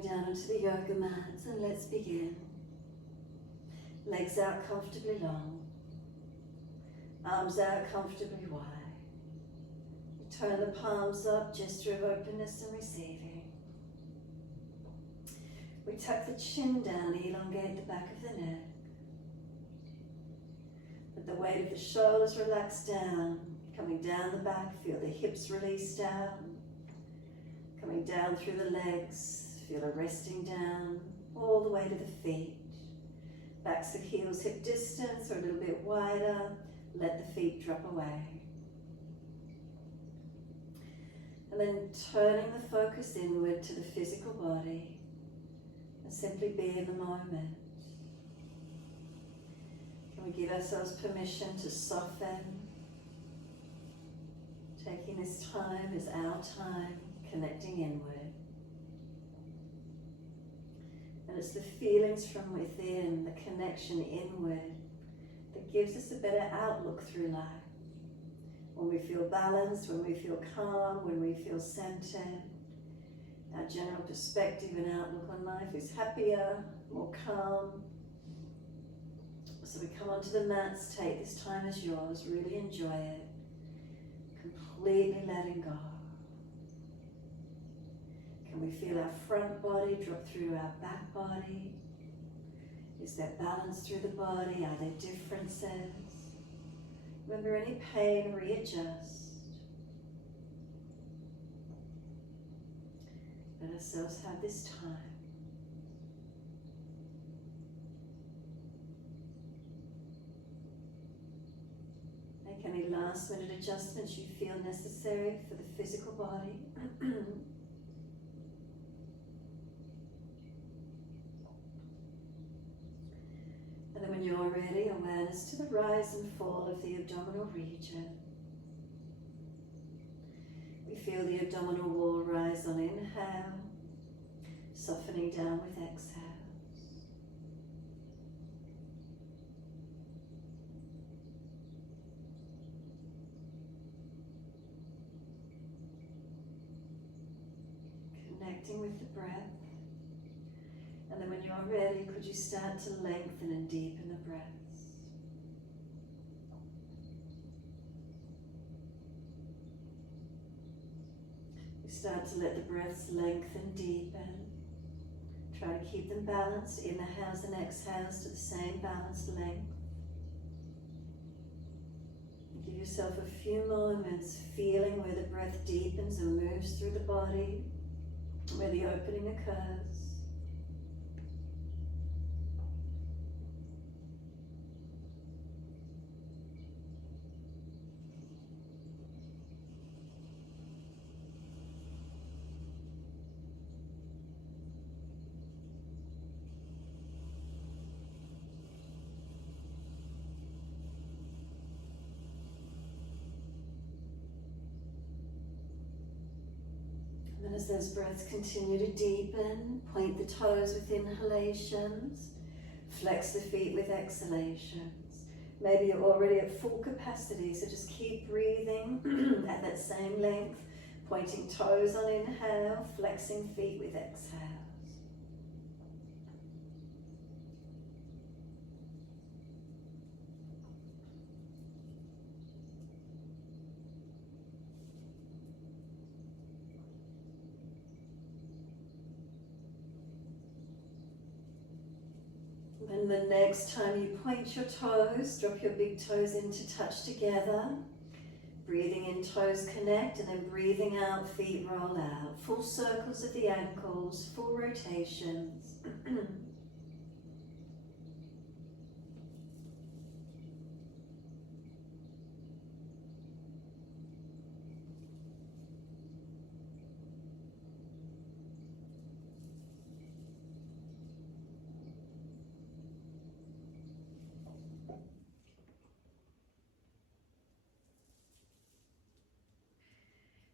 Coming down onto the yoga mat, and let's begin. Legs out comfortably long, arms out comfortably wide. Turn the palms up, gesture of openness and receiving. We tuck the chin down, elongate the back of the neck. Let the weight of the shoulders relax down. Coming down the back, feel the hips release down. Coming down through the legs, feel it resting down all the way to the feet. Backs of heels hip distance or a little bit wider. Let the feet drop away. And then turning the focus inward to the physical body and simply be in the moment. Can we give ourselves permission to soften? Taking this time as our time, connecting inward. And it's the feelings from within, the connection inward, that gives us a better outlook through life. When we feel balanced, when we feel calm, when we feel centered, our general perspective and outlook on life is happier, more calm. So we come onto the mats, take this time as yours, really enjoy it, completely letting go. Can we feel our front body drop through our back body? Is there balance through the body? Are there differences? Remember, any pain, readjust. Let ourselves have this time. Make any last minute adjustments you feel necessary for the physical body. And then when you're ready, awareness to the rise and fall of the abdominal region. We feel the abdominal wall rise on inhale, softening down with exhales. Connecting with the breath. And then when you're ready, could you start to lengthen and deepen the breaths? You start to let the breaths lengthen, deepen. Try to keep them balanced. Inhales and exhales to the same balanced length. Give yourself a few moments feeling where the breath deepens and moves through the body, where the opening occurs. And as those breaths continue to deepen, point the toes with inhalations, flex the feet with exhalations. Maybe you're already at full capacity, so just keep breathing at that same length, pointing toes on inhale, flexing feet with exhales. And the next time you point your toes, drop your big toes in to touch together. Breathing in, toes connect, and then breathing out, feet roll out. Full circles of the ankles, full rotations.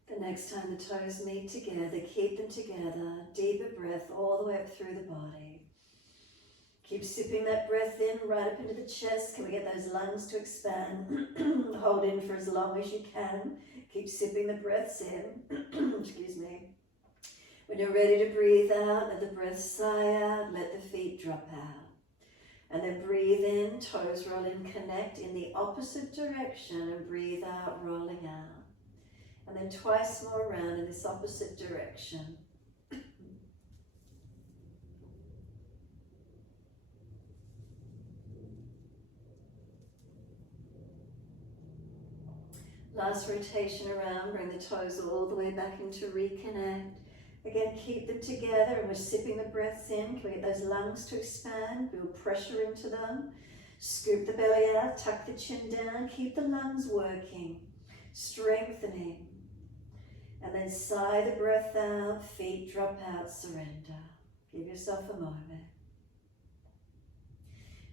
The next time the toes meet together, keep them together. Deeper breath all the way up through the body. Keep sipping that breath in right up into the chest. Can we get those lungs to expand? Hold in for as long as you can. Keep sipping the breaths in. Excuse me. We're When you're ready to breathe out, let the breath sigh out, let the feet drop out. And then breathe in, toes roll in, connect in the opposite direction, and breathe out, rolling out. And then twice more around in this opposite direction. Last rotation around, bring the toes all the way back into reconnect. Again, keep them together, and we're sipping the breaths in. Can we get those lungs to expand? Build pressure into them. Scoop the belly out, tuck the chin down, keep the lungs working, strengthening. And then sigh the breath out, feet drop out, surrender. Give yourself a moment.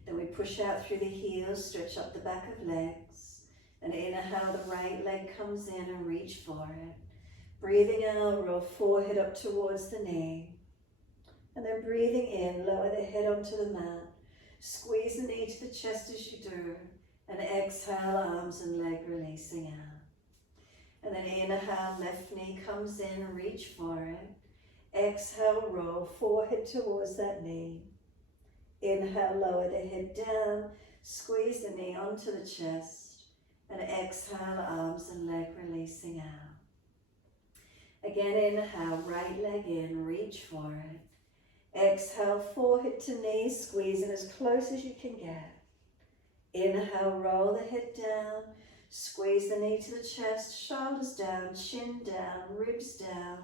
Then we push out through the heels, stretch up the back of legs. And inhale, the right leg comes in and reach for it. Breathing out, roll forehead up towards the knee. And then breathing in, lower the head onto the mat. Squeeze the knee to the chest as you do. And exhale, arms and leg releasing out. And then inhale, left knee comes in, reach for it. Exhale, roll forehead towards that knee. Inhale, lower the head down. Squeeze the knee onto the chest. And exhale, arms and leg releasing out. Again, inhale, right leg in, reach for it. Exhale, forehead to knee, squeeze in as close as you can get. Inhale, roll the head down, squeeze the knee to the chest, shoulders down, chin down, ribs down.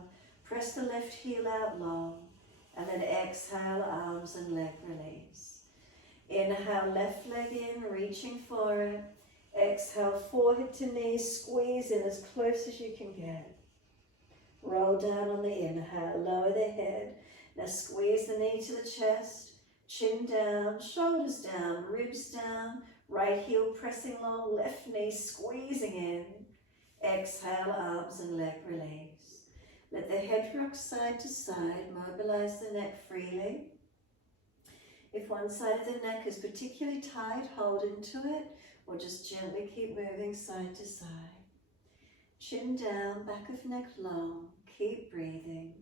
Press the left heel out long, and then exhale, arms and leg release. Inhale, left leg in, reaching for it. Exhale, forehead to knee, squeeze in as close as you can get. Roll down on the inhale, lower the head. Now squeeze the knee to the chest, chin down, shoulders down, ribs down, right heel pressing long, left knee squeezing in. Exhale, arms and leg release. Let the head rock side to side, mobilize the neck freely. If one side of the neck is particularly tight, hold into it, or just gently keep moving side to side. Chin down, back of neck long, keep breathing.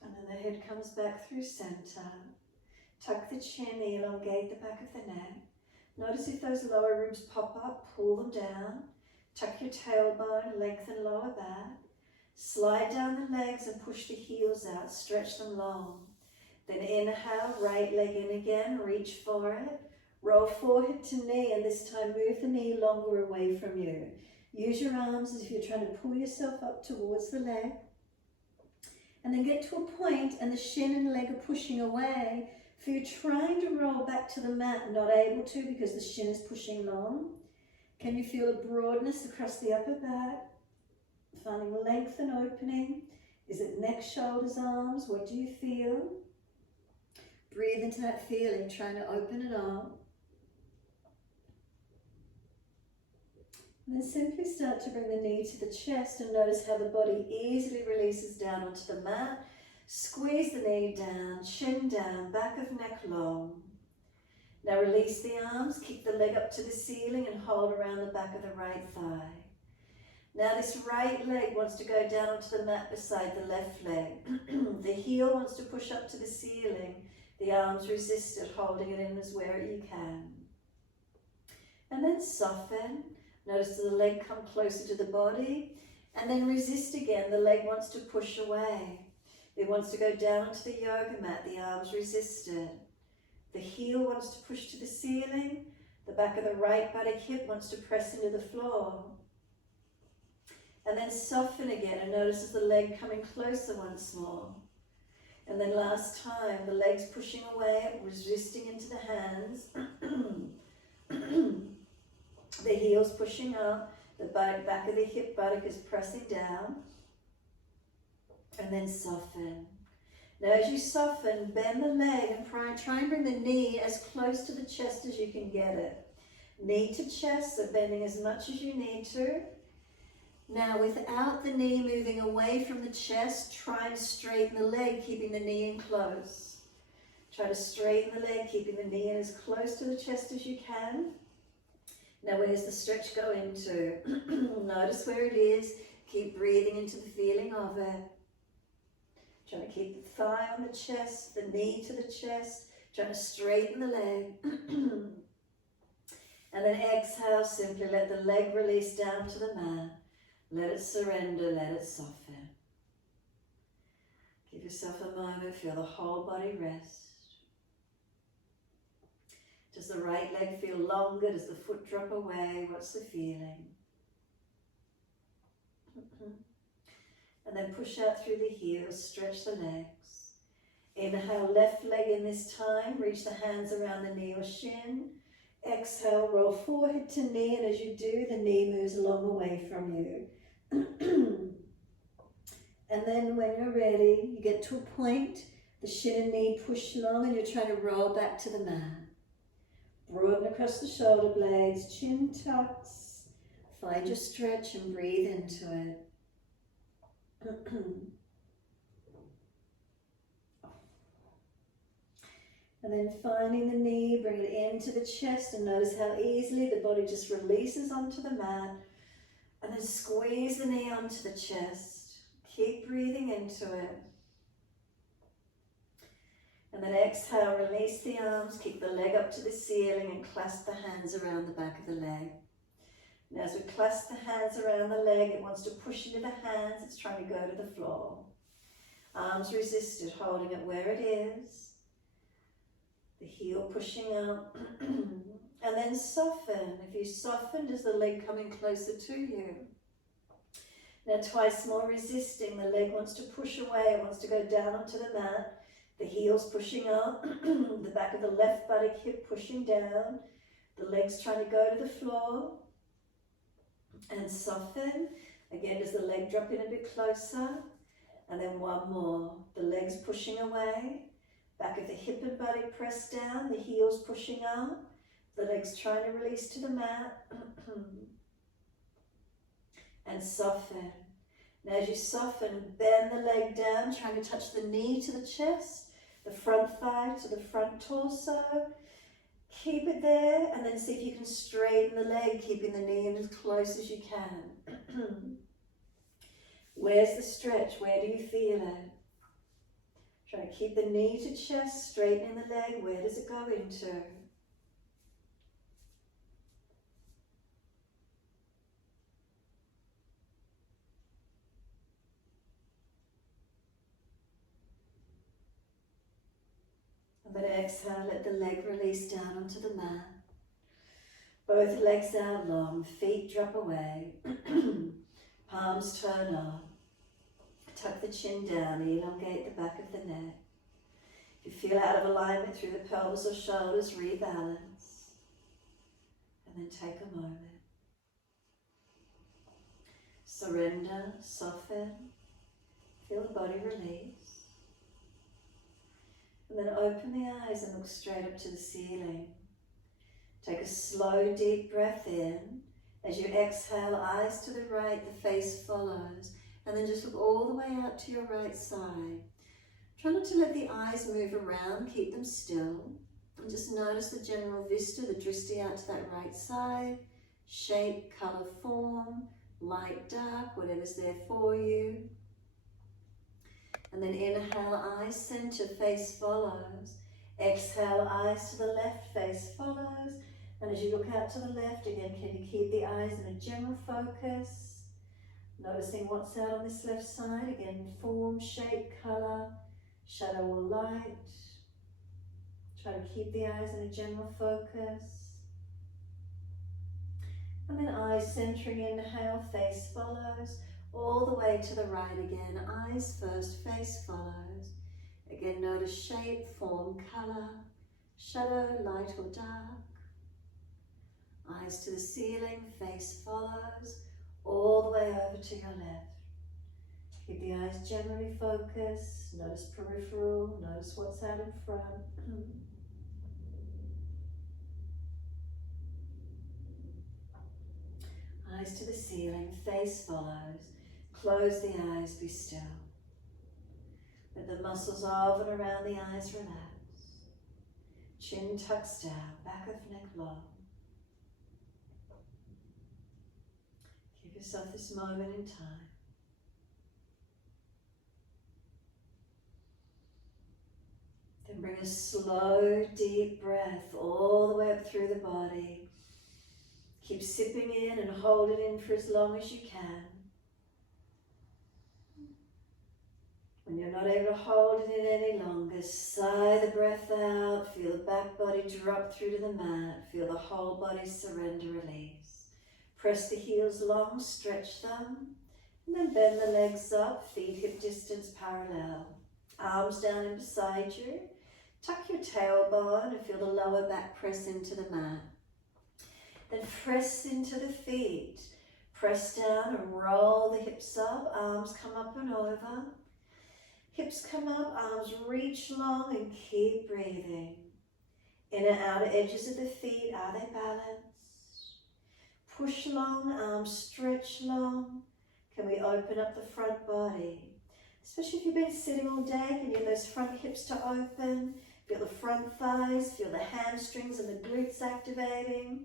And then the head comes back through center. Tuck the chin, elongate the back of the neck. Notice if those lower ribs pop up, pull them down. Tuck your tailbone, lengthen lower back. Slide down the legs and push the heels out, stretch them long. Then inhale, right leg in again, reach for it. Roll forehead to knee, and this time move the knee longer away from you. Use your arms as if you're trying to pull yourself up towards the leg. And then get to a point and the shin and leg are pushing away. If you're trying to roll back to the mat, not able to because the shin is pushing long. Can you feel a broadness across the upper back? Finding length and opening. Is it neck, shoulders, arms? What do you feel? Breathe into that feeling, trying to open it up. And then simply start to bring the knee to the chest and notice how the body easily releases down onto the mat. Squeeze the knee down, chin down, back of neck long. Now release the arms, kick the leg up to the ceiling and hold around the back of the right thigh. Now this right leg wants to go down onto the mat beside the left leg. The heel wants to push up to the ceiling. The arms resist it, holding it in as where you can. And then soften. Notice the leg come closer to the body. And then resist again. The leg wants to push away. It wants to go down onto the yoga mat. The arms resist it. The heel wants to push to the ceiling. The back of the right buttock hip wants to press into the floor. And then soften again and notice the leg coming closer once more. And then last time, the legs pushing away, resisting into the hands. The heels pushing up, the back of the hip buttock is pressing down. And then soften. Now as you soften, bend the leg and try and bring the knee as close to the chest as you can get it. Knee to chest, so bending as much as you need to. Now without the knee moving away from the chest, try and straighten the leg, keeping the knee in close. Try to straighten the leg, keeping the knee in as close to the chest as you can. Now where's the stretch go into? Notice where it is. Keep breathing into the feeling of it. Trying to keep the thigh on the chest, the knee to the chest. Trying to straighten the leg. And then exhale, simply let the leg release down to the mat. Let it surrender, let it soften. Give yourself a moment, feel the whole body rest. Does the right leg feel longer? Does the foot drop away? What's the feeling? And then push out through the heels, stretch the legs. Inhale, left leg in this time. Reach the hands around the knee or shin. Exhale, roll forehead to knee, and as you do, the knee moves along away from you. And then when you're ready, you get to a point, the shin and knee push long, and you're trying to roll back to the mat. Broaden across the shoulder blades, chin tucks. Find your stretch and breathe into it. And then finding the knee, bring it into the chest, and notice how easily the body just releases onto the mat. And then squeeze the knee onto the chest. Keep breathing into it. And then exhale, release the arms, keep the leg up to the ceiling and clasp the hands around the back of the leg. Now as we clasp the hands around the leg, it wants to push into the hands, it's trying to go to the floor. Arms resisted, holding it where it is. The heel pushing up. And then soften. If you soften, does the leg coming closer to you? Now twice more resisting, the leg wants to push away, it wants to go down onto the mat. The heels pushing up, the back of the left buttock, hip pushing down. The legs trying to go to the floor. And soften. Again, does the leg drop in a bit closer? And then one more. The legs pushing away. Back of the hip and buttock pressed down. The heels pushing up. The legs trying to release to the mat. And soften. Now as you soften, bend the leg down, trying to touch the knee to the chest. The front thigh to the front torso. Keep it there, and then see if you can straighten the leg, keeping the knee in as close as you can. Where's the stretch? Where do you feel it? Try to keep the knee to chest, straightening the leg. Where does it go into? And then exhale, let the leg release down onto the mat. Both legs out long, feet drop away. Palms turn up. Tuck the chin down, elongate the back of the neck. If you feel out of alignment through the pelvis or shoulders, rebalance. And then take a moment. Surrender, soften. Feel the body release. And then open the eyes and look straight up to the ceiling. Take a slow, deep breath in. As you exhale, eyes to the right, the face follows. And then just look all the way out to your right side. Try not to let the eyes move around, keep them still. And just notice the general vista, the drishti out to that right side. Shape, colour, form, light, dark, whatever's there for you. And then inhale, eyes center, face follows. Exhale, eyes to the left, face follows. And as you look out to the left, again, can you keep the eyes in a general focus? Noticing what's out on this left side. Again, form, shape, colour, shadow or light. Try to keep the eyes in a general focus. And then eyes centering, inhale, face follows. All the way to the right again, eyes first, face follows. Again, notice shape, form, colour, shadow, light or dark. Eyes to the ceiling, face follows, all the way over to your left. Keep the eyes generally focused, notice peripheral, notice what's out in front. Eyes to the ceiling, face follows. Close the eyes, be still. Let the muscles of and around the eyes relax. Chin tucks down, back of neck long. Give yourself this moment in time. Then bring a slow, deep breath all the way up through the body. Keep sipping in and hold it in for as long as you can. When you're not able to hold it in any longer, sigh the breath out. Feel the back body drop through to the mat. Feel the whole body surrender, release. Press the heels long, stretch them. And then bend the legs up, feet hip distance parallel. Arms down and beside you. Tuck your tailbone and feel the lower back press into the mat. Then press into the feet. Press down and roll the hips up. Arms come up and over. Hips come up, arms reach long and keep breathing. Inner outer edges of the feet, are they balanced? Push long, arms stretch long. Can we open up the front body? Especially if you've been sitting all day, can you get those front hips to open? Feel the front thighs, feel the hamstrings and the glutes activating.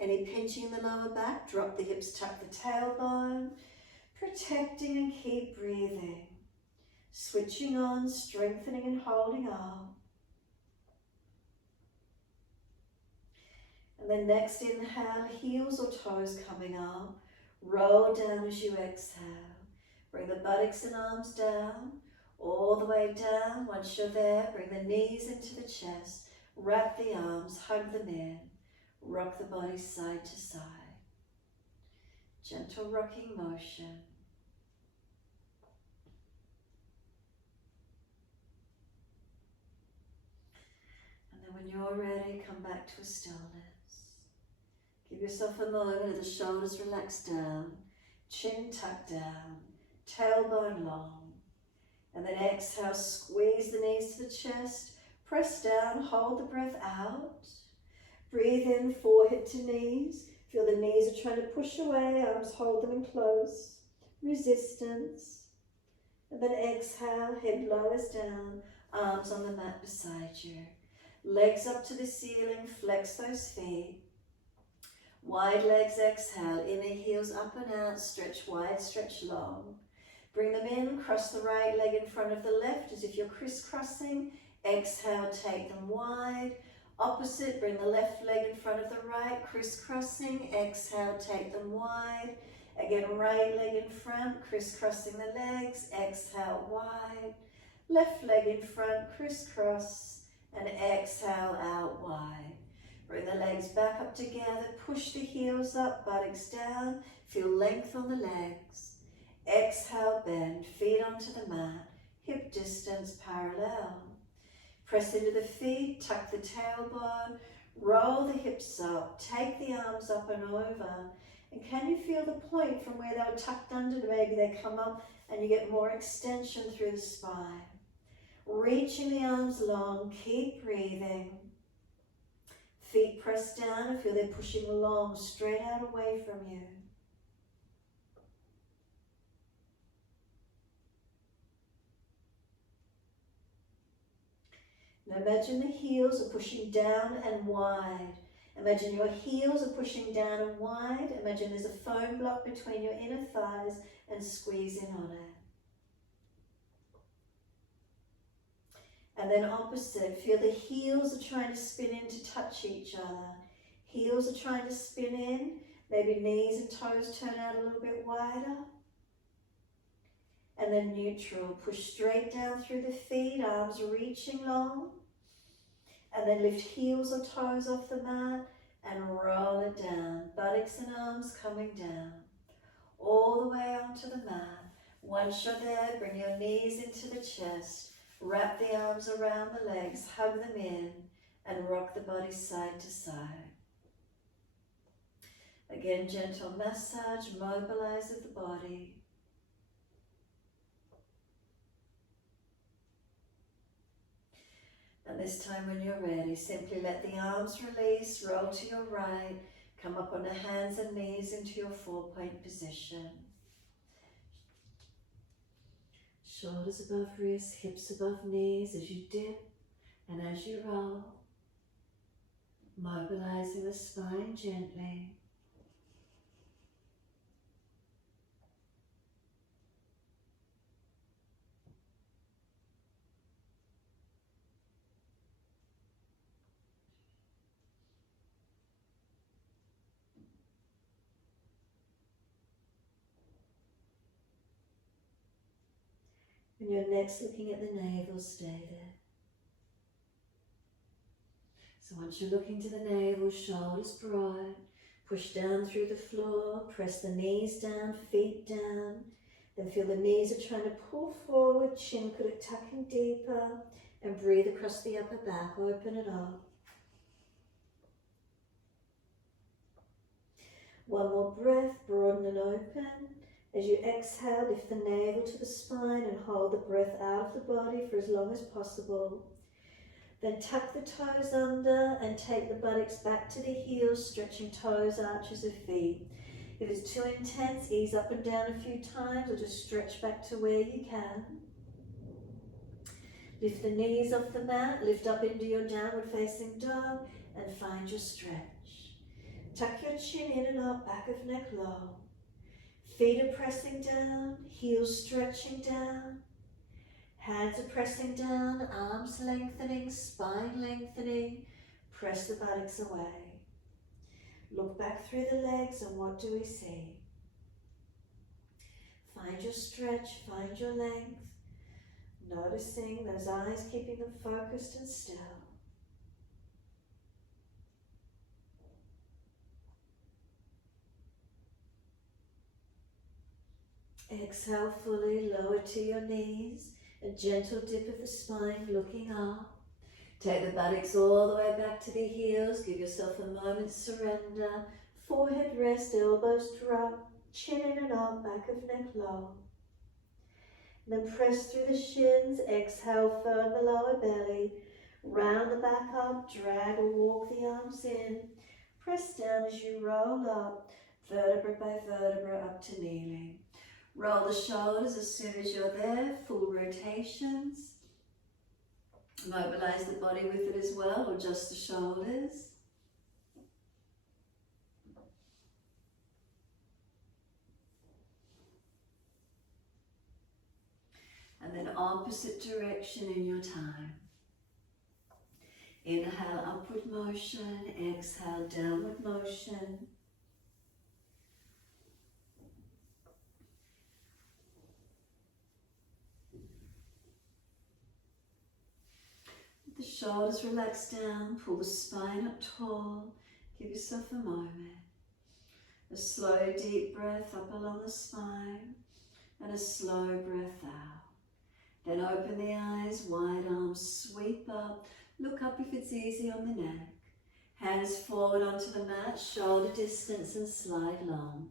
Any pinching in the lower back, drop the hips, tuck the tailbone. Protecting and keep breathing. Switching on, strengthening and holding on. And then next inhale, heels or toes coming up. Roll down as you exhale. Bring the buttocks and arms down, all the way down. Once you're there, bring the knees into the chest. Wrap the arms, hug them in. Rock the body side to side. Gentle rocking motion. When you're ready, come back to a stillness. Give yourself a moment as the shoulders relax down, chin tucked down, tailbone long. And then exhale, squeeze the knees to the chest, press down, hold the breath out. Breathe in, forehead to knees. Feel the knees are trying to push away, arms hold them in close. Resistance. And then exhale, head lowers down, arms on the mat beside you. Legs up to the ceiling, flex those feet. Wide legs, exhale, inner heels up and out, stretch wide, stretch long. Bring them in, cross the right leg in front of the left as if you're crisscrossing. Exhale, take them wide. Opposite, bring the left leg in front of the right, crisscrossing. Exhale, take them wide. Again, right leg in front, crisscrossing the legs. Exhale, wide. Left leg in front, crisscross. And exhale out wide. Bring the legs back up together. Push the heels up, buttocks down. Feel length on the legs. Exhale, bend. Feet onto the mat. Hip distance parallel. Press into the feet. Tuck the tailbone. Roll the hips up. Take the arms up and over. And can you feel the point from where they were tucked under? Maybe they come up and you get more extension through the spine. Reaching the arms long, keep breathing. Feet press down and feel they're pushing long, straight out away from you. Now imagine the heels are pushing down and wide. Imagine your heels are pushing down and wide. Imagine there's a foam block between your inner thighs and squeeze in on it. And then opposite, feel the heels are trying to spin in to touch each other. Heels are trying to spin in, maybe knees and toes turn out a little bit wider. And then neutral, push straight down through the feet, arms reaching long. And then lift heels or toes off the mat and roll it down. Buttocks and arms coming down, all the way onto the mat. Once you're there, bring your knees into the chest. Wrap the arms around the legs, hug them in, and rock the body side to side. Again, gentle massage, mobilize of the body. And this time when you're ready, simply let the arms release, roll to your right, come up on the hands and knees into your 4-point position. Shoulders above wrists, hips above knees as you dip and as you roll. Mobilizing the spine gently. When you're next looking at the navel, stay there. So once you're looking to the navel, shoulders broad, push down through the floor, press the knees down, feet down. Then feel the knees are trying to pull forward, chin could tuck in deeper, and breathe across the upper back, open it up. One more breath, broaden and open. As you exhale, lift the navel to the spine and hold the breath out of the body for as long as possible. Then tuck the toes under and take the buttocks back to the heels, stretching toes, arches of feet. If it's too intense, ease up and down a few times or just stretch back to where you can. Lift the knees off the mat, lift up into your downward facing dog and find your stretch. Tuck your chin in and up, back of neck low. Feet are pressing down, heels stretching down. Hands are pressing down, arms lengthening, spine lengthening. Press the buttocks away. Look back through the legs and what do we see? Find your stretch, find your length. Noticing those eyes, keeping them focused and still. Exhale fully, lower to your knees. A gentle dip of the spine, looking up. Take the buttocks all the way back to the heels. Give yourself a moment's surrender. Forehead rest, elbows drop. Chin in and up, back of neck low. Then press through the shins. Exhale, firm the lower belly. Round the back up, drag or walk the arms in. Press down as you roll up, vertebra by vertebra up to kneeling. Roll the shoulders as soon as you're there, full rotations. Mobilize the body with it as well, or just the shoulders. And then opposite direction in your time. Inhale, upward motion. Exhale, downward motion. The shoulders relax down, pull the spine up tall, give yourself a moment. A slow deep breath up along the spine and a slow breath out. Then open the eyes, wide arms sweep up, look up if it's easy on the neck. Hands forward onto the mat, shoulder distance and slide long.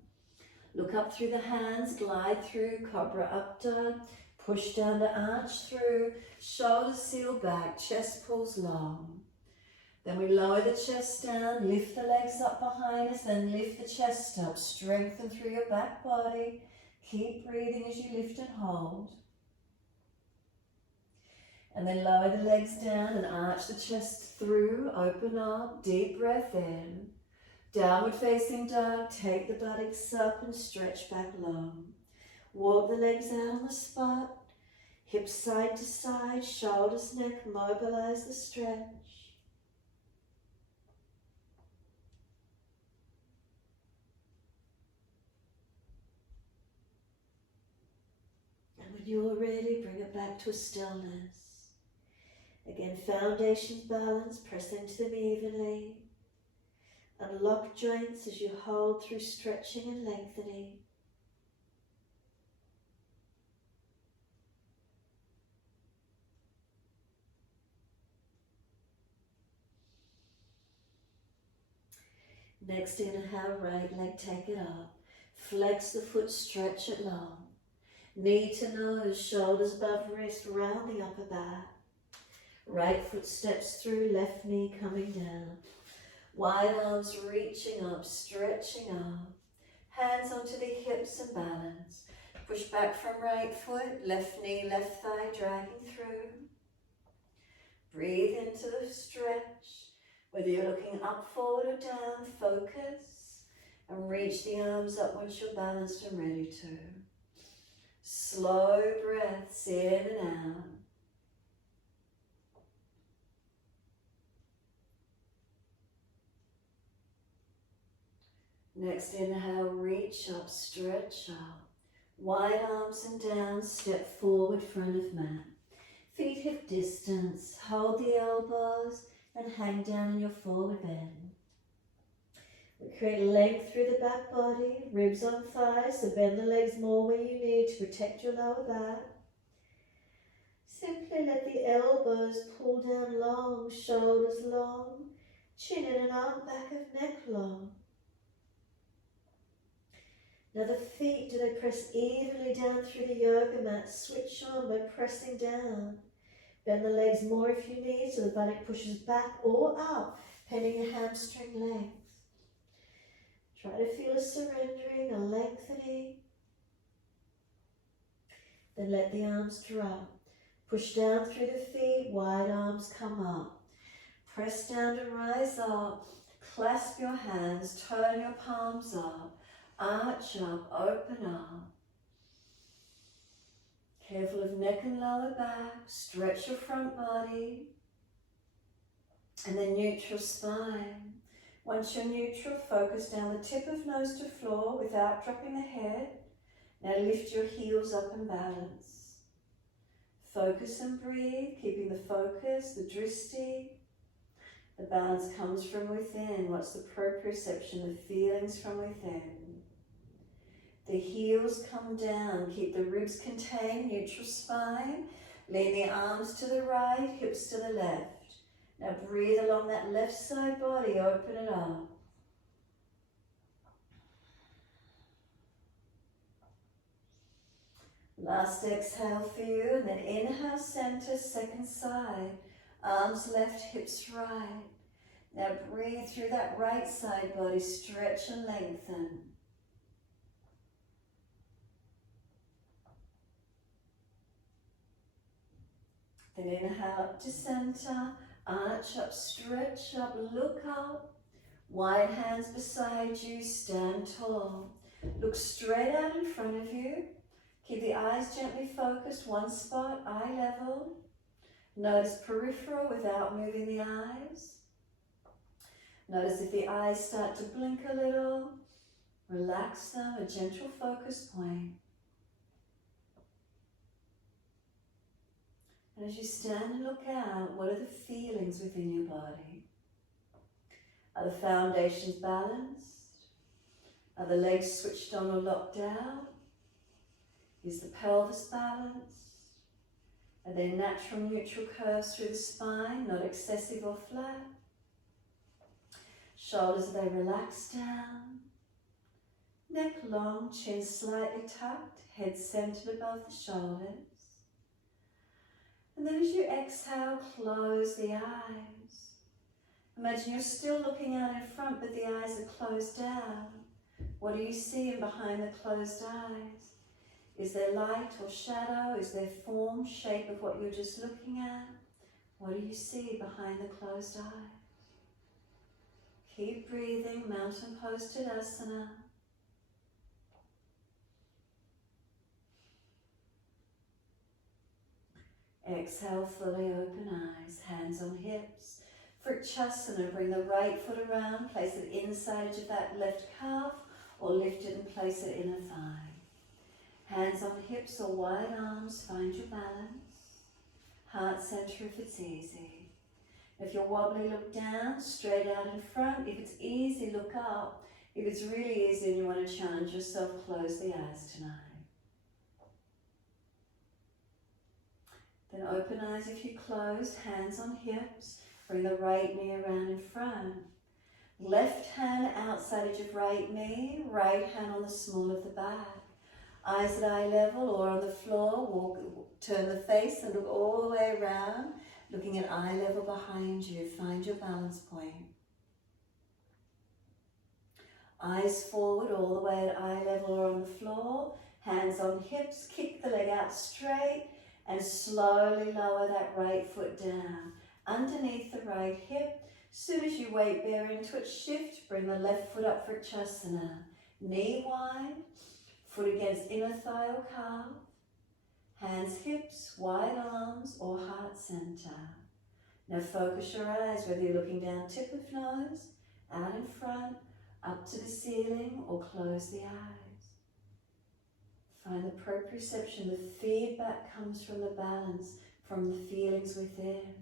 Look up through the hands, glide through, cobra up dog. Push down to arch through, shoulders seal back, chest pulls long. Then we lower the chest down, lift the legs up behind us, then lift the chest up, strengthen through your back body. Keep breathing as you lift and hold. And then lower the legs down and arch the chest through, open up, deep breath in. Downward facing dog, take the buttocks up and stretch back long. Walk the legs out on the spot, hips side to side, shoulders, neck, mobilize the stretch. And when you're ready, bring it back to a stillness. Again, foundations balance, press into them evenly. Unlock joints as you hold through stretching and lengthening. Next inhale, right leg, take it up. Flex the foot, stretch it long. Knee to nose, shoulders above wrist, round the upper back. Right foot steps through, left knee coming down. Wide arms reaching up, stretching up. Hands onto the hips and balance. Push back from right foot, left knee, left thigh, dragging through. Breathe into the stretch. Whether you're looking up, forward or down, focus and reach the arms up once you're balanced and ready to. Slow breaths in and out. Next inhale, reach up, stretch up. Wide arms and down, step forward, front of mat. Feet hip distance, hold the elbows and hang down in your forward bend. We create length through the back body, ribs on thighs, so bend the legs more where you need to protect your lower back. Simply let the elbows pull down long, shoulders long, chin in and arm back of neck long. Now the feet, do they press evenly down through the yoga mat? Switch on by pressing down. Bend the legs more if you need, so the buttock pushes back or up, pending a hamstring length. Try to feel a surrendering, a lengthening. Then let the arms drop. Push down through the feet, wide arms come up. Press down to rise up. Clasp your hands, turn your palms up. Arch up, open up. Careful of neck and lower back. Stretch your front body. And then neutral spine. Once you're neutral, focus down the tip of nose to floor without dropping the head. Now lift your heels up and balance. Focus and breathe, keeping the focus, the drishti. The balance comes from within. What's the proprioception, the feelings from within? The heels come down, keep the ribs contained, neutral spine. Lean the arms to the right, hips to the left. Now breathe along that left side body, open it up. Last exhale for you, and then inhale, center, second side. Arms left, hips right. Now breathe through that right side body, stretch and lengthen. Then inhale up to center. Arch up, stretch up, look up. Wide hands beside you, stand tall. Look straight out in front of you. Keep the eyes gently focused, one spot, eye level. Notice peripheral without moving the eyes. Notice if the eyes start to blink a little, relax them, a gentle focus point. And as you stand and look out, what are the feelings within your body? Are the foundations balanced? Are the legs switched on or locked out? Is the pelvis balanced? Are there natural neutral curves through the spine, not excessive or flat? Shoulders, are they relaxed down? Neck long, chin slightly tucked, head centered above the shoulders. And then as you exhale, close the eyes. Imagine you're still looking out in front, but the eyes are closed down. What do you see in behind the closed eyes? Is there light or shadow? Is there form, shape of what you're just looking at? What do you see behind the closed eyes? Keep breathing, mountain pose Tadasana. Exhale, fully open eyes, hands on hips. Vrikshasana, bring the right foot around, place it inside edge of that left calf, or lift it and place it inner thigh. Hands on hips or wide arms, find your balance. Heart center if it's easy. If you're wobbly, look down, straight out in front. If it's easy, look up. If it's really easy and you want to challenge yourself, close the eyes tonight. Then open eyes if you close, hands on hips. Bring the right knee around in front. Left hand outside edge of right knee, right hand on the small of the back. Eyes at eye level or on the floor, turn the face and look all the way around, looking at eye level behind you. Find your balance point. Eyes forward all the way at eye level or on the floor, hands on hips, kick the leg out straight and slowly lower that right foot down. Underneath the right hip, Soon as you weight bear into it, shift, bring the left foot up for Chasana. Knee wide, foot against inner thigh or calf. Hands, hips, wide arms or heart center. Now focus your eyes, whether you're looking down tip of nose, out in front, up to the ceiling, or close the eyes. Find the proprioception. The feedback comes from the balance, from the feelings within.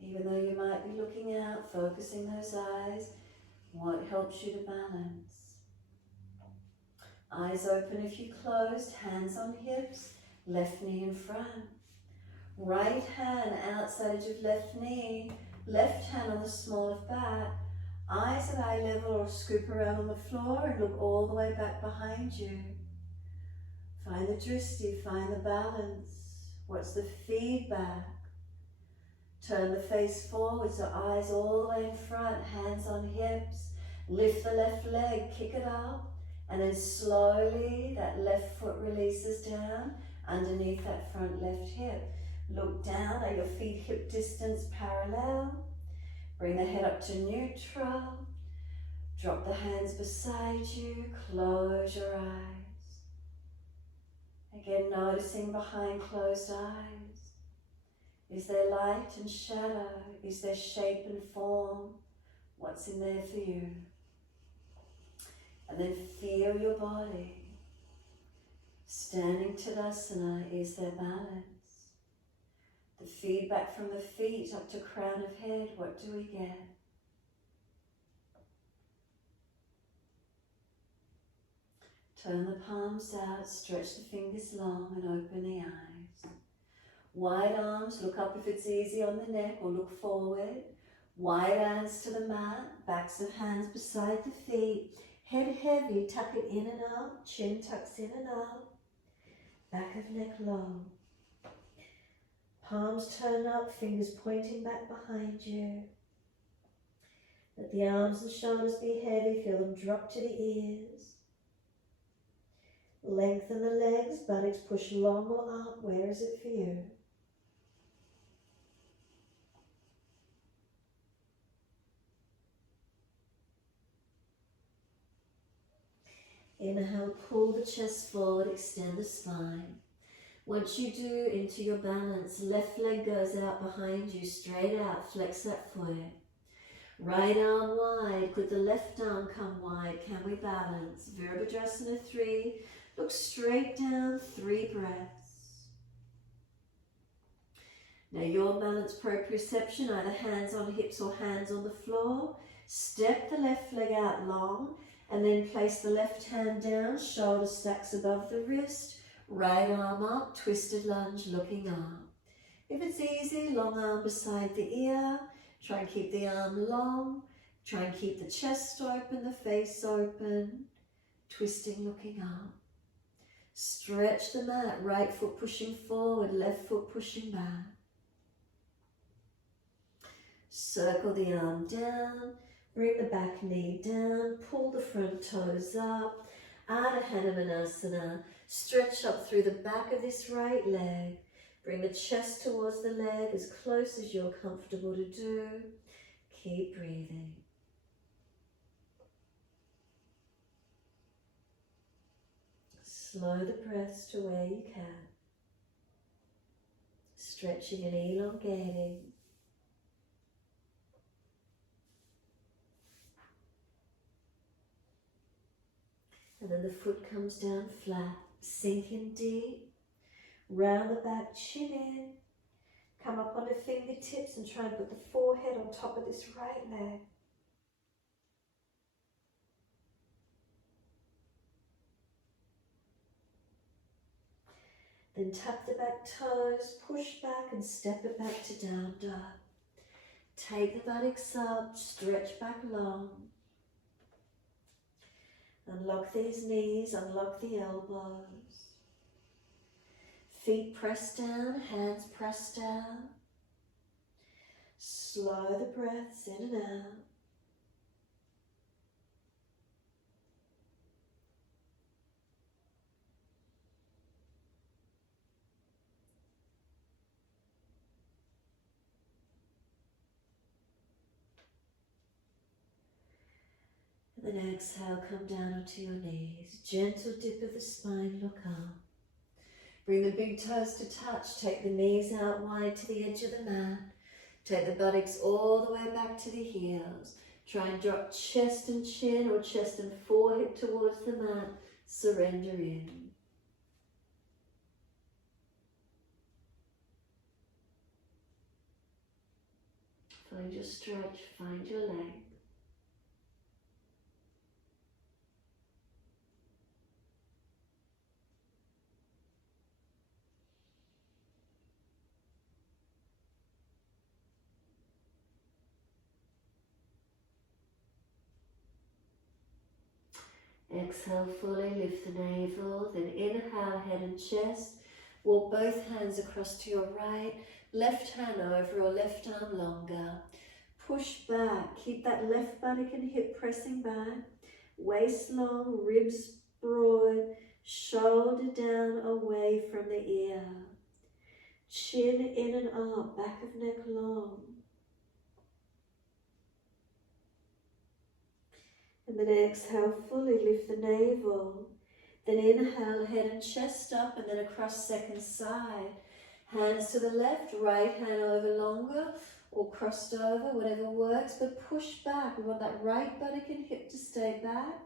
Even though you might be looking out, focusing those eyes, what helps you to balance? Eyes open if you closed, hands on hips, left knee in front. Right hand outside edge of left knee, left hand on the small of back, eyes at eye level or scoop around on the floor and look all the way back behind you. Find the drishti, find the balance. What's the feedback? Turn the face forward, so eyes all the way in front, hands on hips. Lift the left leg, kick it up, and then slowly that left foot releases down underneath that front left hip. Look down, are your feet hip distance parallel? Bring the head up to neutral. Drop the hands beside you, close your eyes. Again, noticing behind closed eyes. Is there light and shadow? Is there shape and form? What's in there for you? And then feel your body. Standing Tadasana, is there balance? The feedback from the feet up to crown of head, what do we get? Turn the palms out, stretch the fingers long and open the eyes. Wide arms, look up if it's easy on the neck or look forward. Wide hands to the mat, backs of hands beside the feet. Head heavy, tuck it in and up, chin tucks in and up. Back of neck long. Palms turn up, fingers pointing back behind you. Let the arms and shoulders be heavy, feel them drop to the ears. Lengthen the legs, buttocks push long or up, where is it for you? Inhale, pull the chest forward, extend the spine. Once you do, into your balance, left leg goes out behind you, straight out, flex that foot. Right arm wide, could the left arm come wide? Can we balance? Virabhadrasana 3, look straight down, 3 breaths. Now your balance proprioception, either hands on hips or hands on the floor. Step the left leg out long, and then place the left hand down, shoulder stacks above the wrist. Right arm up, twisted lunge, looking up. If it's easy, long arm beside the ear. Try and keep the arm long. Try and keep the chest open, the face open. Twisting, looking up. Stretch the mat, right foot pushing forward, left foot pushing back. Circle the arm down. Bring the back knee down. Pull the front toes up. Ardha Hanumanasana. Stretch up through the back of this right leg. Bring the chest towards the leg as close as you're comfortable to do. Keep breathing. Slow the breaths to where you can. Stretching and elongating. And then the foot comes down flat. Sink in deep. Round the back, chin in. Come up onto fingertips and try and put the forehead on top of this right leg. Then tuck the back toes, push back and step it back to down dog. Take the buttocks up, stretch back long. Unlock these knees, unlock the elbows. Feet pressed down, hands pressed down. Slow the breaths in and out. Then exhale, come down onto your knees. Gentle dip of the spine, look up. Bring the big toes to touch. Take the knees out wide to the edge of the mat. Take the buttocks all the way back to the heels. Try and drop chest and chin or chest and forehead towards the mat. Surrender in. Find your stretch, find your length. Exhale fully, lift the navel, then inhale, head and chest. Walk both hands across to your right, left hand over or left arm longer. Push back, keep that left buttock and hip pressing back. Waist long, ribs broad, shoulder down away from the ear. Chin in and up, back of neck long. And then exhale, fully lift the navel. Then inhale, head and chest up, and then across second side. Hands to the left, right hand over longer, or crossed over, whatever works, but push back. We want that right buttock and hip to stay back.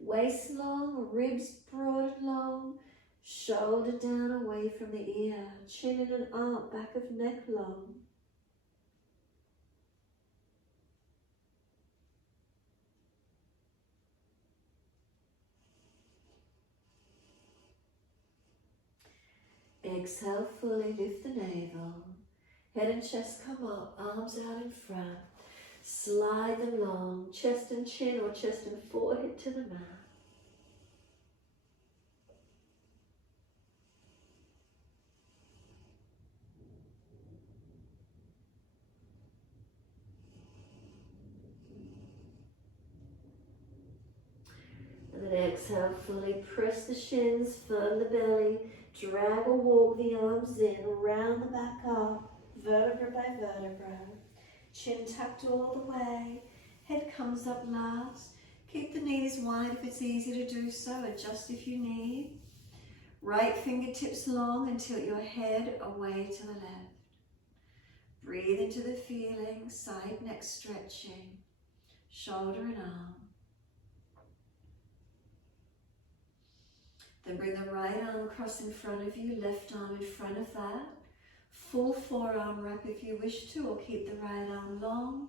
Waist long, ribs broad and long, shoulder down away from the ear. Chin in and up, back of neck long. Exhale, fully lift the navel. Head and chest come up, arms out in front. Slide them long, chest and chin or chest and forehead to the mat. And then exhale, fully press the shins, firm the belly, drag or walk the arms in, round the back up, vertebra by vertebra. Chin tucked all the way, head comes up last. Keep the knees wide if it's easy to do so, adjust if you need. Right fingertips long and tilt your head away to the left. Breathe into the feeling, side neck stretching, shoulder and arm. Then bring the right arm across in front of you, left arm in front of that. Full forearm wrap if you wish to, or keep the right arm long.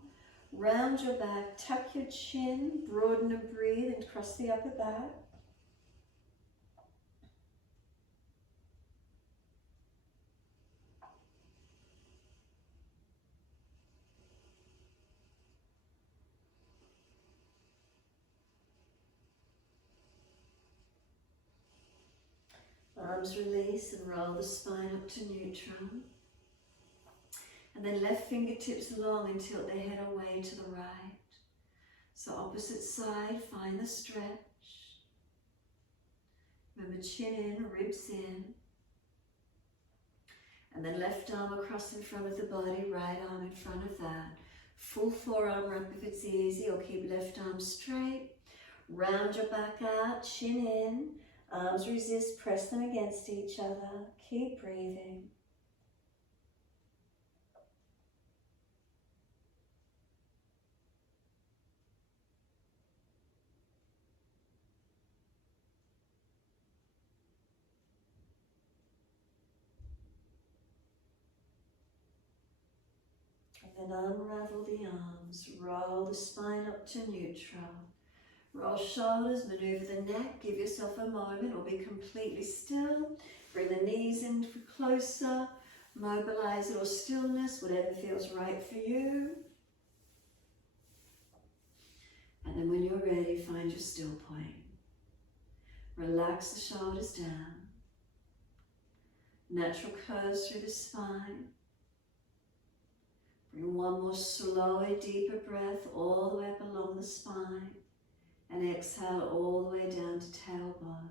Round your back, tuck your chin, broaden and breathe, and cross the upper back. Arms release and roll the spine up to neutral. And then left fingertips long and tilt the head away to the right. So opposite side, find the stretch. Remember, chin in, ribs in. And then left arm across in front of the body, right arm in front of that. Full forearm wrap if it's easy, or keep left arm straight. Round your back out, chin in. Arms resist, press them against each other. Keep breathing. And then unravel the arms, roll the spine up to neutral. Roll shoulders, maneuver the neck, give yourself a moment or be completely still. Bring the knees in for closer, mobilize it or stillness, whatever feels right for you. And then when you're ready, find your still point. Relax the shoulders down. Natural curves through the spine. Bring one more slower, deeper breath all the way up along the spine. And exhale all the way down to tailbone.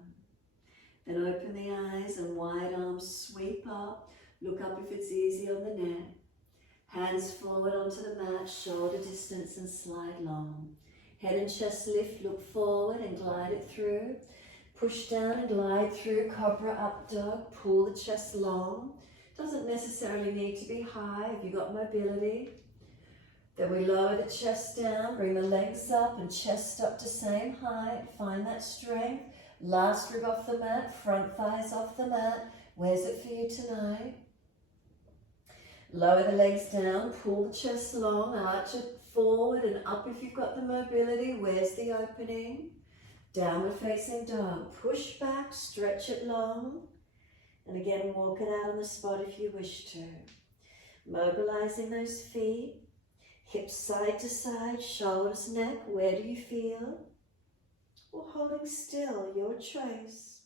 Then open the eyes and wide arms sweep up. Look up if it's easy on the neck. Hands forward onto the mat, shoulder distance and slide long. Head and chest lift, look forward and glide it through. Push down and glide through, cobra up dog. Pull the chest long. Doesn't necessarily need to be high if you've got mobility. Then we lower the chest down, bring the legs up and chest up to same height. Find that strength. Last rib off the mat, front thighs off the mat. Where's it for you tonight? Lower the legs down, pull the chest long, arch it forward and up if you've got the mobility. Where's the opening? Downward facing dog. Push back, stretch it long. And again, walk it out on the spot if you wish to. Mobilizing those feet. Hips side to side, shoulders, neck. Where do you feel? Or holding still, your choice.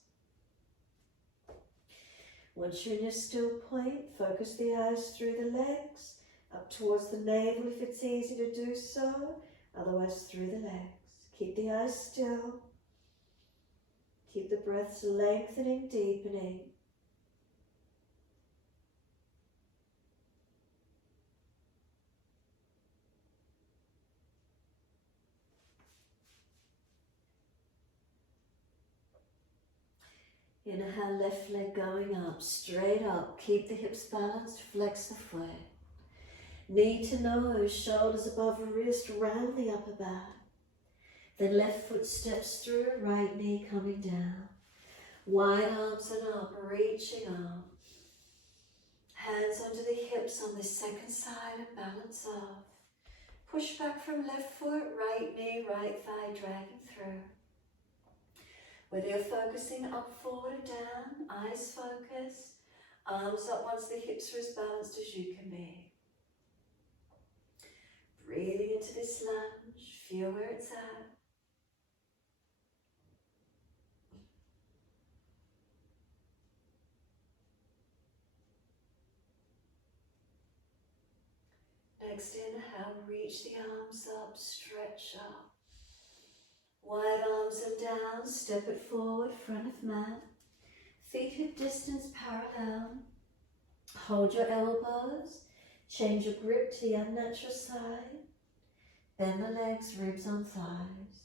Once you're in your still point, focus the eyes through the legs, up towards the navel if it's easy to do so, otherwise through the legs. Keep the eyes still. Keep the breaths lengthening, deepening. Inhale, left leg going up, straight up. Keep the hips balanced, flex the foot. Knee to nose, shoulders above the wrist, round the upper back. Then left foot steps through, right knee coming down. Wide arms and up, reaching up. Hands under the hips on this second side and balance off. Push back from left foot, right knee, right thigh, dragging through. Whether you're focusing up, forward or down, eyes focused, arms up once the hips are as balanced as you can be. Breathing into this lunge, feel where it's at. Next inhale, reach the arms up, stretch up. Wide arms and down, step it forward, front of mat. Feet hip distance parallel. Hold your elbows. Change your grip to the unnatural side. Bend the legs, ribs on thighs.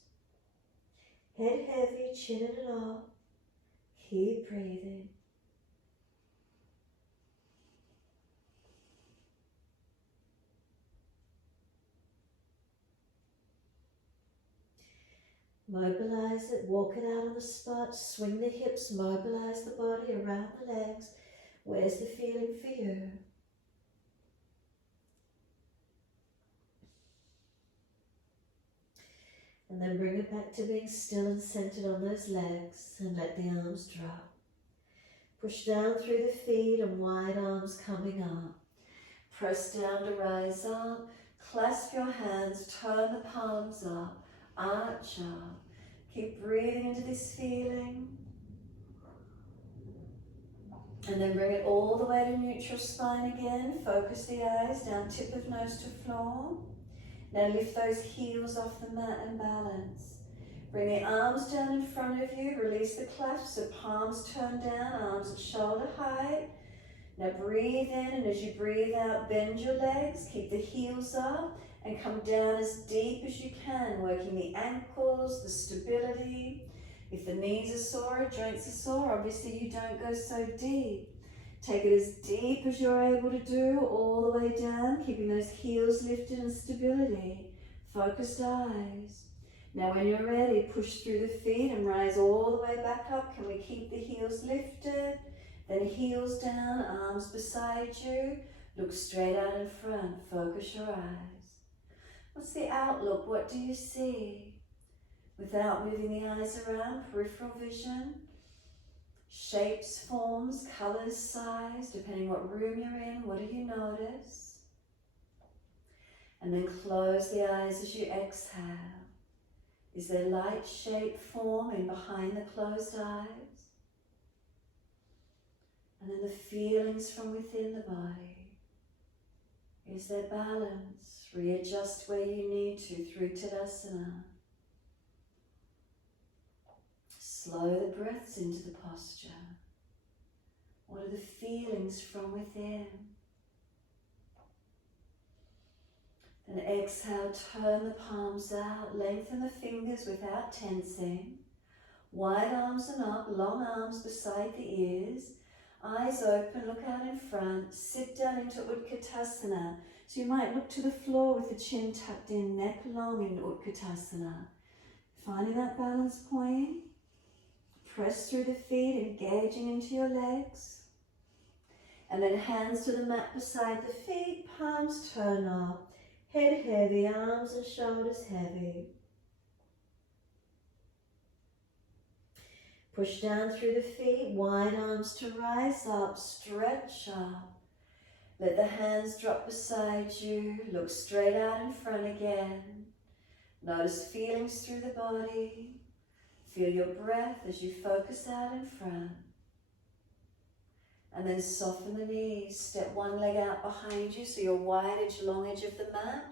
Head heavy, chin it up. Keep breathing. Mobilize it, walk it out on the spot, swing the hips, mobilize the body around the legs. Where's the feeling for you? And then bring it back to being still and centered on those legs and let the arms drop. Push down through the feet and wide arms coming up. Press down to rise up, clasp your hands, turn the palms up. Arch up. Keep breathing into this feeling. And then bring it all the way to neutral spine again. Focus the eyes down, tip of nose to floor. Now lift those heels off the mat and balance. Bring the arms down in front of you. Release the clasp so palms turn down, arms at shoulder height. Now breathe in, and as you breathe out, bend your legs. Keep the heels up. And come down as deep as you can, working the ankles, the stability. If the knees are sore, joints are sore, obviously you don't go so deep. Take it as deep as you're able to do, all the way down, keeping those heels lifted and stability. Focused eyes. Now when you're ready, push through the feet and rise all the way back up. Can we keep the heels lifted? Then heels down, arms beside you. Look straight out in front, focus your eyes. What's the outlook? What do you see? Without moving the eyes around, peripheral vision, shapes, forms, colors, size, depending what room you're in, what do you notice? And then close the eyes as you exhale. Is there light, shape, form in behind the closed eyes? And then the feelings from within the body. Is there balance? Readjust where you need to through Tadasana. Slow the breaths into the posture. What are the feelings from within? Then exhale, turn the palms out, lengthen the fingers without tensing. Wide arms and up, long arms beside the ears. Eyes open, look out in front, sit down into Utkatasana. So you might look to the floor with the chin tucked in, neck long in Utkatasana. Finding that balance point. Press through the feet, engaging into your legs. And then hands to the mat beside the feet, palms turn up. Head heavy, arms and shoulders heavy. Push down through the feet, wide arms to rise up, stretch up. Let the hands drop beside you, look straight out in front again. Notice feelings through the body. Feel your breath as you focus out in front. And then soften the knees, step one leg out behind you so you're wide edge, long edge of the mat.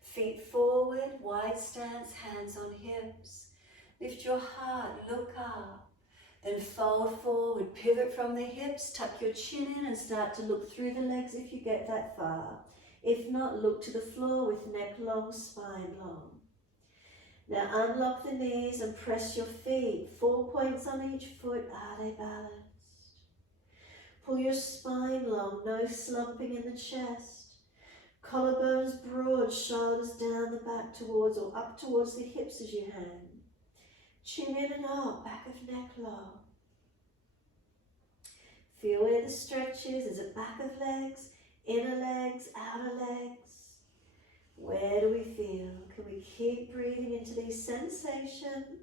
Feet forward, wide stance, hands on hips. Lift your heart, look up. Then fold forward, pivot from the hips, tuck your chin in and start to look through the legs if you get that far. If not, look to the floor with neck long, spine long. Now unlock the knees and press your feet. 4 points on each foot. Are they balanced? Pull your spine long, no slumping in the chest. Collarbones broad, shoulders down the back towards or up towards the hips as you hang. Chin in and up, back of neck long. Feel where the stretch is. Is it back of legs, inner legs, outer legs? Where do we feel? Can we keep breathing into these sensations?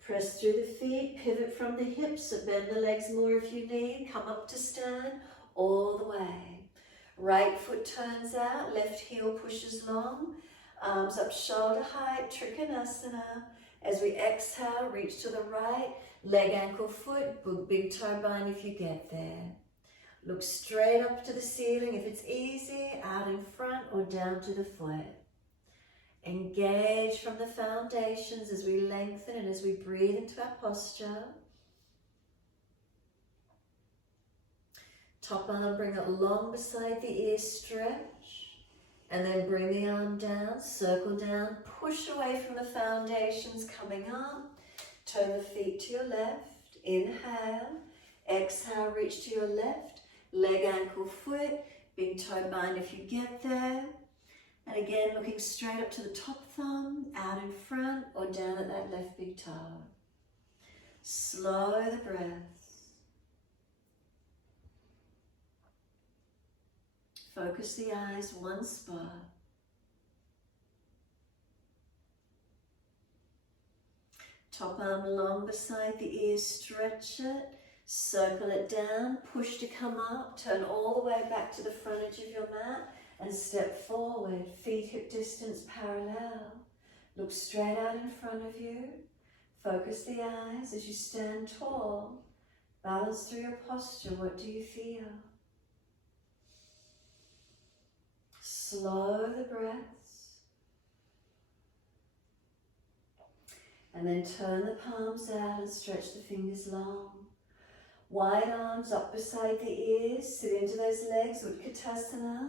Press through the feet, pivot from the hips, so bend the legs more if you need. Come up to stand all the way. Right foot turns out, left heel pushes long, arms up shoulder height, Trikonasana. As we exhale, reach to the right, leg, ankle, foot, big toe bind if you get there. Look straight up to the ceiling if it's easy, out in front or down to the foot. Engage from the foundations as we lengthen and as we breathe into our posture. Top arm, bring it long beside the ear, stretch. And then bring the arm down, circle down, push away from the foundations, coming up. Turn the feet to your left, inhale. Exhale, reach to your left, leg, ankle, foot, big toe bind if you get there. And again, looking straight up to the top thumb, out in front or down at that left big toe. Slow the breath. Focus the eyes, one spot. Top arm long beside the ears, stretch it, circle it down, push to come up, turn all the way back to the front edge of your mat and step forward, feet hip distance parallel. Look straight out in front of you. Focus the eyes as you stand tall. Balance through your posture. What do you feel? Slow the breaths. And then turn the palms out and stretch the fingers long. Wide arms up beside the ears. Sit into those legs, Utkatasana.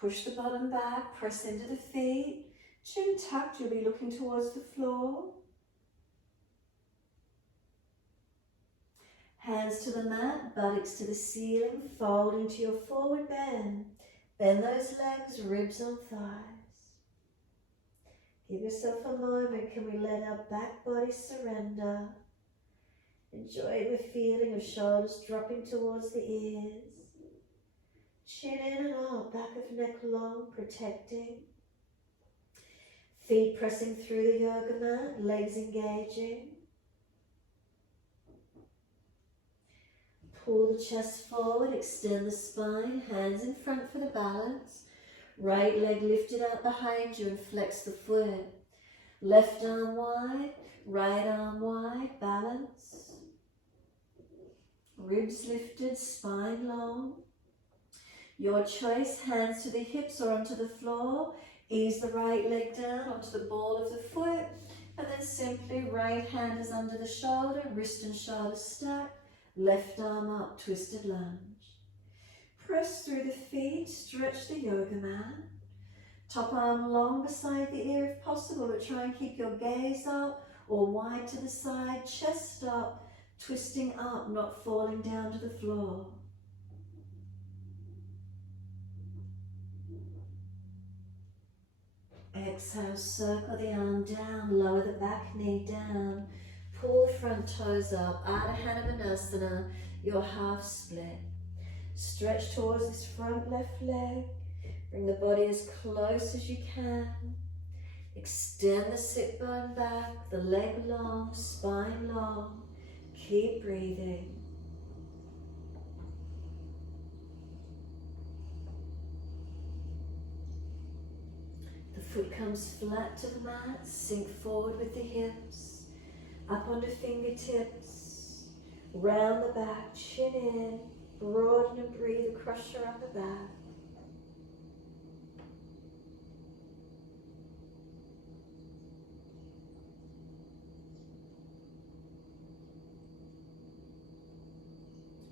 Push the bottom back, press into the feet. Chin tucked, you'll be looking towards the floor. Hands to the mat, buttocks to the ceiling, fold into your forward bend. Bend those legs, ribs on thighs. Give yourself a moment. Can we let our back body surrender? Enjoy the feeling of shoulders dropping towards the ears. Chin in and up, back of neck long, protecting. Feet pressing through the yoga mat, legs engaging. Pull the chest forward, extend the spine, hands in front for the balance. Right leg lifted out behind you and flex the foot. Left arm wide, right arm wide, balance. Ribs lifted, spine long. Your choice, hands to the hips or onto the floor. Ease the right leg down onto the ball of the foot. And then simply right hand is under the shoulder, wrist and shoulder stacked. Left arm up, twisted lunge. Press through the feet, stretch the yoga mat. Top arm long beside the ear if possible, but try and keep your gaze up or wide to the side, chest up, twisting up, not falling down to the floor. Exhale, circle the arm down, lower the back knee down, pull the front toes up, Ardha Hanumanasana, your half split. Stretch towards this front left leg, bring the body as close as you can. Extend the sit bone back, the leg long, spine long. Keep breathing. The foot comes flat to the mat, sink forward with the hips, up onto fingertips, round the back, chin in, broaden and breathe across your upper back.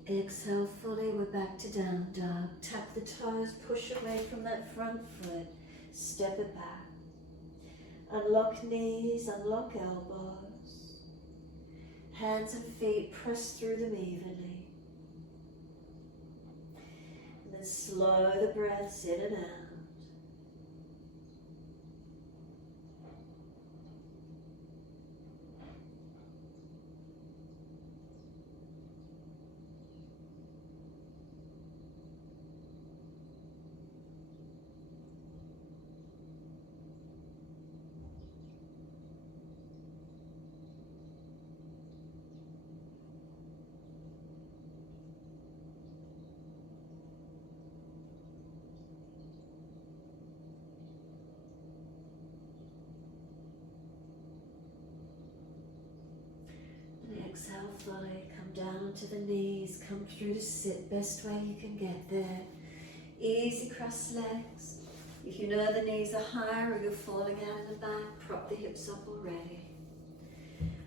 Exhale fully, we're back to down dog. Tap the toes, push away from that front foot, step it back. Unlock knees, unlock elbows. Hands and feet, press through them evenly. And then slow the breaths in and out. Exhale fully, come down onto the knees, come through to sit, best way you can get there. Easy cross legs. If you know the knees are higher or you're falling out in the back, prop the hips up already.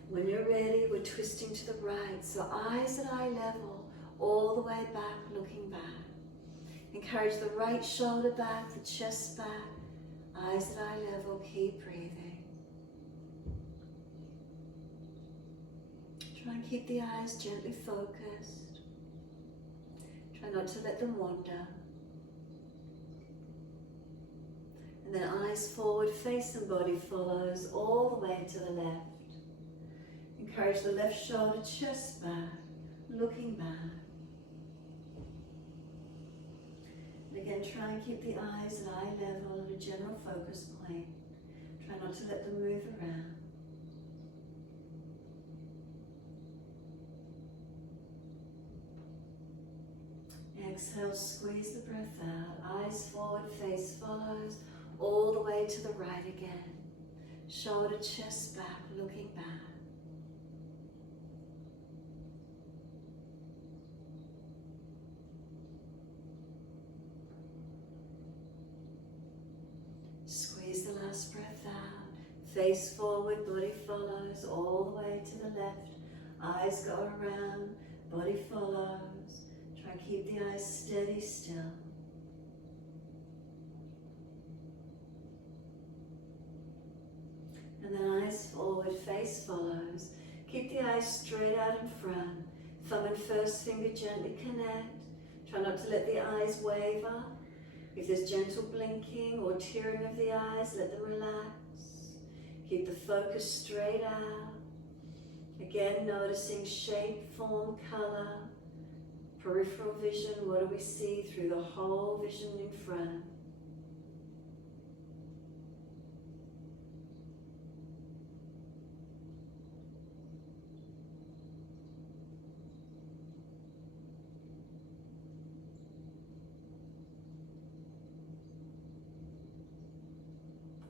When you're ready, we're twisting to the right, so eyes at eye level, all the way back, looking back. Encourage the right shoulder back, the chest back, eyes at eye level, keep breathing. Try and keep the eyes gently focused. Try not to let them wander. And then eyes forward, face and body follows all the way to the left. Encourage the left shoulder, chest back, looking back. And again, try and keep the eyes at eye level at a general focus point. Try not to let them move around. Exhale, squeeze the breath out. Eyes forward, face follows, all the way to the right again. Shoulder, chest back, looking back. Squeeze the last breath out. Face forward, body follows, all the way to the left. Eyes go around, body follows. Try and keep the eyes steady still. And then eyes forward, face follows. Keep the eyes straight out in front. Thumb and first finger gently connect. Try not to let the eyes waver. If there's gentle blinking or tearing of the eyes, let them relax. Keep the focus straight out. Again, noticing shape, form, color. Peripheral vision, what do we see through the whole vision in front?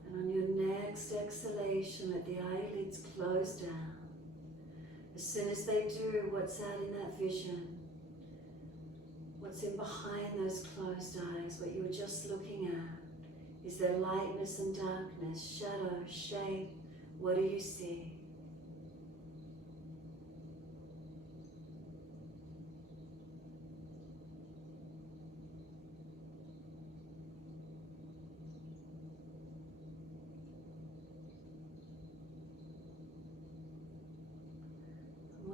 And on your next exhalation, let the eyelids close down. As soon as they do, what's out in that vision? What's in behind those closed eyes, what you were just looking at? Is there lightness and darkness, shadow, shape? What do you see?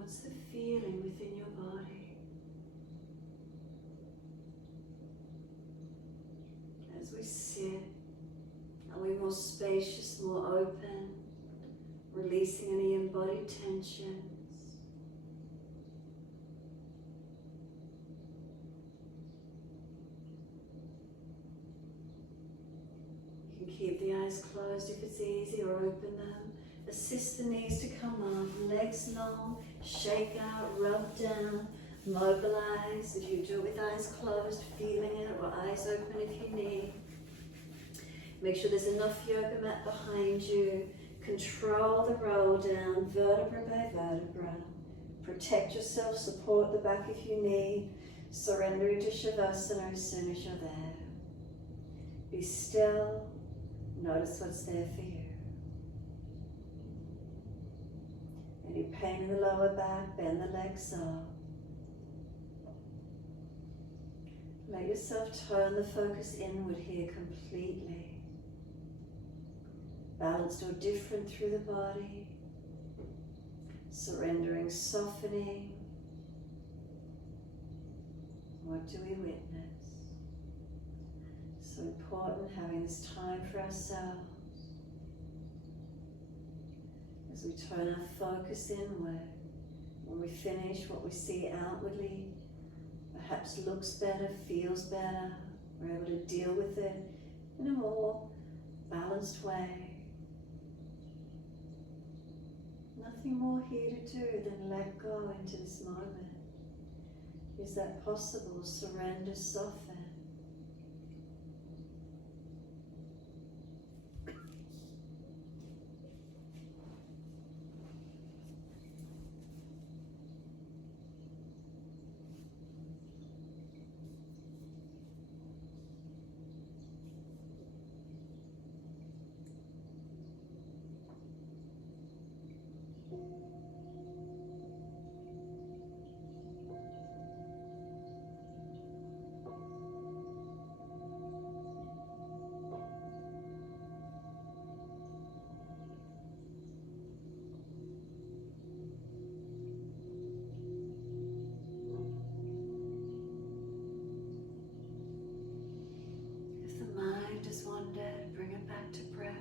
What's the feeling within your body? As we sit, are we more spacious, more open, releasing any embodied tensions? You can keep the eyes closed if it's easy, or open them. Assist the knees to come up, legs long, shake out, rub down, mobilize. If you do it with eyes closed, feeling it, or eyes open if you need. Make sure there's enough yoga mat behind you. Control the roll down, vertebra by vertebra. Protect yourself, support the back if you need. Surrender into Shavasana as soon as you're there. Be still, notice what's there for you. Any pain in the lower back, bend the legs up. Let yourself turn the focus inward here completely. Balanced or different through the body. Surrendering, softening. What do we witness? So important having this time for ourselves. As we turn our focus inward, when we finish, what we see outwardly perhaps looks better, feels better. We're able to deal with it in a more balanced way. Nothing more here to do than let go into this moment. Is that possible? Surrender, soften. Bring it back to breath.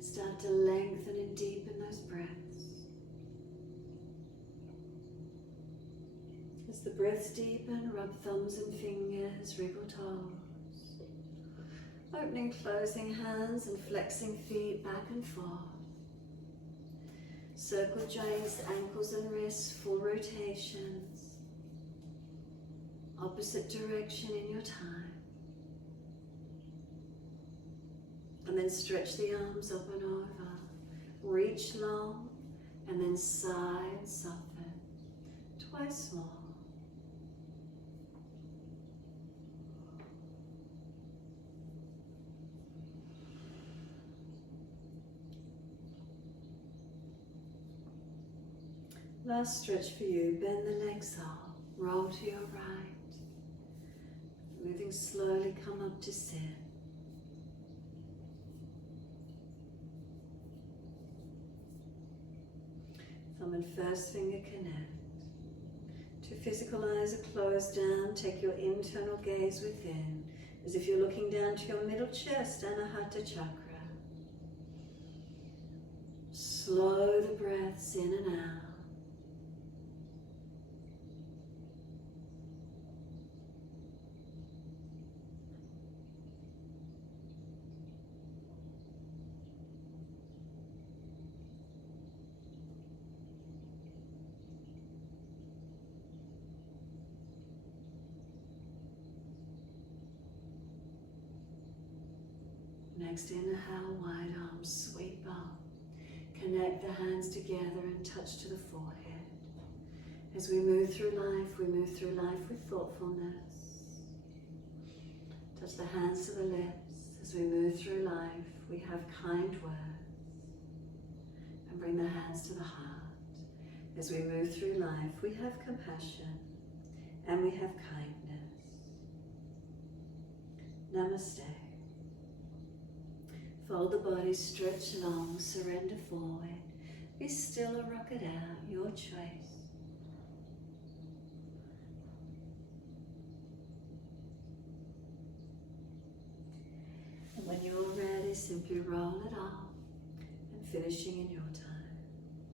Start to lengthen and deepen those breaths. As the breaths deepen, rub thumbs and fingers, wriggle toes. Opening, closing hands and flexing feet back and forth. Circle joints, ankles and wrists, full rotations. Opposite direction in your time. And then stretch the arms up and over. Reach long and then sigh and soften. Twice more. Last stretch for you. Bend the legs up. Roll to your right. Moving slowly, come up to sit. Thumb and first finger connect. Two physical eyes are closed down. Take your internal gaze within, as if you're looking down to your middle chest, Anahata chakra. Slow the breaths in and out. Next, inhale, wide arms sweep up. Connect the hands together and touch to the forehead. As we move through life with thoughtfulness. Touch the hands to the lips. As we move through life, we have kind words. And bring the hands to the heart. As we move through life, we have compassion and we have kindness. Namaste. Fold the body, stretch long, surrender forward. Be still or rock it out, your choice. And when you're ready, simply roll it off and finishing in your time.